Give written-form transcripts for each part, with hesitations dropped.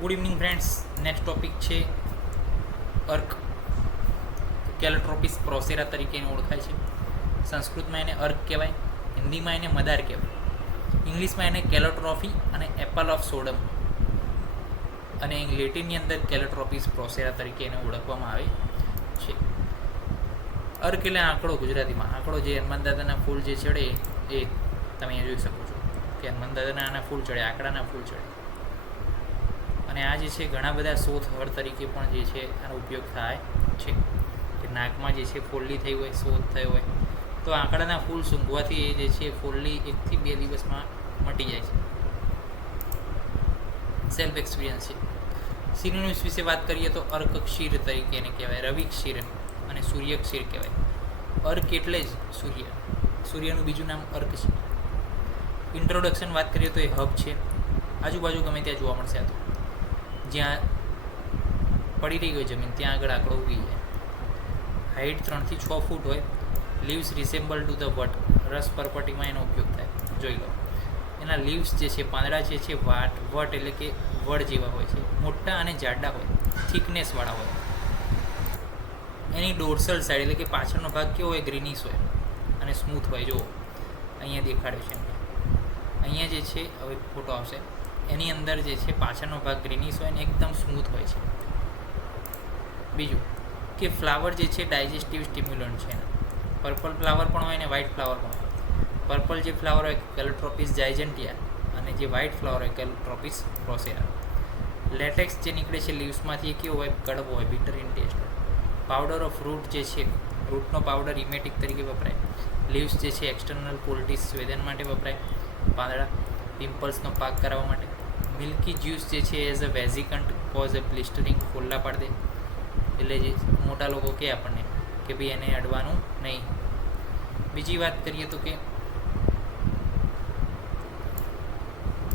Good evening friends. Next topic છે અર્ક. કેલોટ્રોપિસ પ્રોસેરા તરીકે એને ઓળખાય છે. સંસ્કૃતમાં એને અર્ક કહેવાય, હિન્દીમાં એને મદાર કહેવાય, ઇંગ્લિશમાં એને કેલોટ્રોફી અને એપલ ઓફ સોડમ અને લેટિનની અંદર કેલોટ્રોપિસ પ્રોસેરા તરીકે એને ઓળખવામાં આવે છે. અર્ક એટલે આંકડો, ગુજરાતીમાં આંકડો. જે હનુમાન દાદાના ફૂલ જે ચડે એ તમે અહીંયા જોઈ શકો છો કે હનુમાન દાદાના આના ફૂલ ચડે, આંકડાના ફૂલ ચડે. અને આ જે છે ઘણા બધા શોધ હળ તરીકે પણ જે છે આનો ઉપયોગ થાય છે. કે નાકમાં જે છે ફોલ્લી થઈ હોય, શોધ થયો હોય તો આંકડાના ફૂલ સૂંઘવાથી એ જે છે ફોલ્લી 1 થી 2 દિવસમાં મટી જાય છે. સેલ્ફ એક્સપિરિયન્સ છે. સિનોનિમ્સ વિશે વાત કરીએ તો અર્ક ક્ષીર તરીકે એને કહેવાય, રવિ ક્ષીર અને સૂર્ય ક્ષીર કહેવાય. અર્ક એટલે જ સૂર્ય, સૂર્યનું બીજું નામ અર્ક છે. ઇન્ટ્રોડક્શન વાત કરીએ તો એ હબ છે. આજુબાજુ ગમે ત્યાં જોવા મળશે. આ તો જ્યાં પડી રહી હોય જમીન ત્યાં આગળ આંકડો ઉગી જાય. હાઇટ 3 થી 6 ફૂટ હોય. લીવ્સ રિસેમ્બલ ટુ ધ વટ, રસ પરપટીમાં એનો ઉપયોગ થાય. જોઈ લો, એના લીવ્સ જે છે, પાંદડા જે છે વટ એટલે કે વડ જેવા હોય છે, મોટા અને જાડા હોય, થિકનેસવાળા હોય. એની ડોર્સલ સાઈડ એટલે કે પાછળનો ભાગ કેવો હોય, ગ્રીનિશ હોય અને સ્મૂથ હોય. જુઓ અહીંયા દેખાડ્યું છે એમને. અહીંયા જે છે, હવે ફોટો આવશે, એની અંદર જે છે પાછળનો ભાગ ગ્રીનિશ હોય અને એકદમ સ્મૂથ હોય છે. બીજું કે ફ્લાવર જે છે ડાયજેસ્ટિવ સ્ટિમ્યુલન્ટ છે. પર્પલ ફ્લાવર પણ હોય અને વ્હાઇટ ફ્લાવર પણ હોય. પર્પલ જે ફ્લાવર હોય કેલોટ્રોપિસ જાયજન્ટિયા અને જે વ્હાઇટ ફ્લાવર હોય કેલોટ્રોપિસ પ્રોસેરા. લેટેક્સ જે નીકળે છે લીવ્સમાંથી એ કેવો હોય, કડવો હોય, bitter in taste. Powder of root જે છે, રૂટનો પાવડર ઇમેટિક તરીકે વપરાય. લીવ્સ જે છે એક્સટર્નલ કોલ્ટીસ સ્વેદન માટે વપરાય. પાંદડા પિમ્પલ્સનો પાક કરાવવા માટે. મિલ્કી જ્યુસ જે છે એઝ અ વેઝિકન્ટ કોઝ અ બ્લિસ્ટરિંગ, ફોલ્લા પાડી દે. એટલે જે મોટા લોકો કહે આપણને કે ભાઈ એને અડવાનું નહીં. બીજી વાત કરીએ તો કે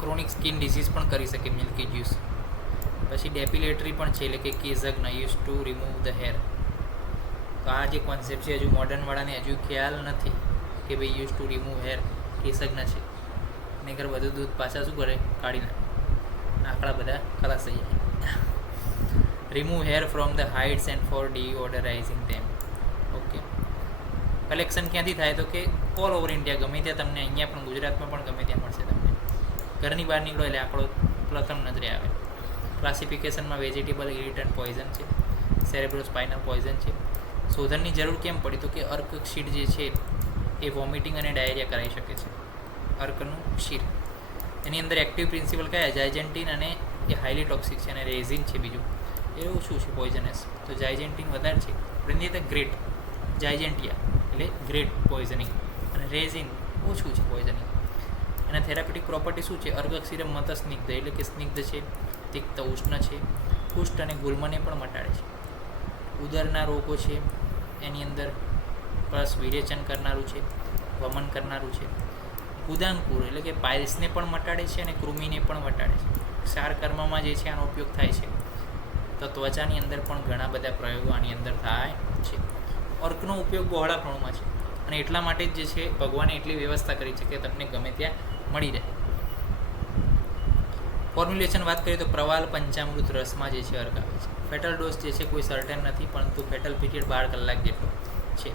ક્રોનિક સ્કિન ડિઝીઝ પણ કરી શકે મિલ્કી જ્યુસ. પછી ડેપિલેટરી પણ છે, એટલે કે કેઝગ્ન use to remove the hair. તો આ જે કોન્સેપ્ટ છે હજુ મોડર્નવાળાને હજુ ખ્યાલ નથી કે ભાઈ યુઝ ટુ રિમૂવ હેર કેસગ્ન છે. નહીંતર બધું દૂધ પાછા શું કરે, કાઢી નાખે, આંકડા બધા ખલાસ થઈ જાય. Remove hair from the hides and for deodorising them. Okay. Collection ક્યાંથી થાય તો કે ઓલ ઓવર ઇન્ડિયા, ગમે ત્યાં તમને, અહીંયા પણ ગુજરાતમાં પણ ગમે ત્યાં મળશે તમને. ઘરની બહાર નીકળો એટલે આંકડો પ્રથમ નજરે આવે. ક્લાસિફિકેશનમાં વેજીટેબલ ઇરિટન્ટ પોઈઝન છે, સેરેબ્રોસ્પાઇનલ પોઈઝન છે. શોધનની જરૂર કેમ પડી તો કે અર્ક ક્ષીર જે છે એ વોમિટિંગ અને ડાયરિયા કરાવી શકે છે. અર્કનું ક્ષીર, એની અંદર એક્ટિવ પ્રિન્સિપલ કયા, જાયજેન્ટિન, અને એ હાઈલી ટોક્સિક છે. અને રેઝિન છે બીજું, એ ઓછું છે પોઈઝનસ. તો જાયજેન્ટિન વધારે છે. આપણે તો ગ્રેટ જાયજેન્ટિયા એટલે ગ્રેટ પોઈઝનિંગ, અને રેઝિન ઓછું છે પોઈઝનિંગ. એના થેરાપ્યુટિક પ્રોપર્ટી શું છે, અર્ક ક્ષીર મત સ્નિગ્ધ એટલે કે સ્નિગ્ધ છે, તિક્ત ઉષ્ણ છે, કુષ્ઠ અને ગુલ્મને પણ મટાડે છે. ઉદરના રોગો છે એની અંદર, પ્લસ વિરેચન કરનારું છે, વમન કરનારું છે. ગુદાંકુર એટલે કે પાઇલ્સને પણ મટાડે છે અને કૃમિને પણ મટાડે છે. ક્ષારકર્મમાં જે છે આનો ઉપયોગ થાય છે. તો ત્વચાની અંદર પણ ઘણા બધા પ્રયોગો આની અંદર થાય છે. અર્કનો ઉપયોગ બહોળા પ્રમાણમાં છે અને એટલા માટે જ જે છે ભગવાને એટલી વ્યવસ્થા કરી છે કે તમને ગમે ત્યાં મળી રહે. ફોર્મ્યુલેશન વાત કરીએ તો પ્રવાલ પંચામૃત રસમાં જે છે અર્ક આવે છે. ફેટલ ડોઝ જે છે કોઈ સર્ટેન નથી, પરંતુ ફેટલ પીરિયડ 12 કલાક જેટલો છે.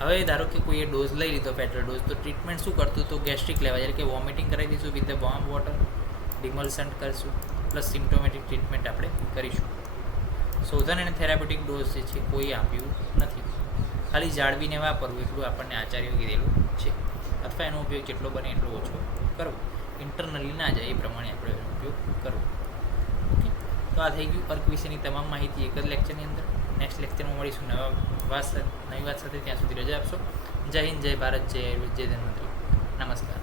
હવે ધારો કે કોઈએ ડોઝ લઈ લીધો ફેટલ ડોઝ, તો ટ્રીટમેન્ટ શું કરતું, તો ગેસ્ટ્રિક લેવા, એટલે કે વોમિટિંગ કરાવી દઈશું વિથ ધ વોર્મ વોટર, ડિમલ્સન્ટ કરીશું, પ્લસ સિમ્ટોમેટિક ટ્રીટમેન્ટ આપણે કરીશું. શોધન અને થેરાપ્યુટિક ડોઝ જે છે કોઈ આપ્યું નથી. ખાલી જાળવીને વાપરવું એટલું આપણને આચાર્યો કીધેલું છે, અથવા એનો ઉપયોગ જેટલો બને એટલો ઓછો કરવો. ઇન્ટરનલી ના જાય એ પ્રમાણે આપણે એનો ઉપયોગ કરવો. ઓકે. તો આ થઈ ગયું અર્ક વિશેની તમામ માહિતી એક જ લેક્ચરની અંદર. નેક્સ્ટ લેક્ચરમાં મળીશું નવી વાત સાથે. ત્યાં સુધી રજા આપશો. જય હિન્દ, જય ભારત, જય આયુર્વેદ, જય ધન્વંતરી. નમસ્કાર.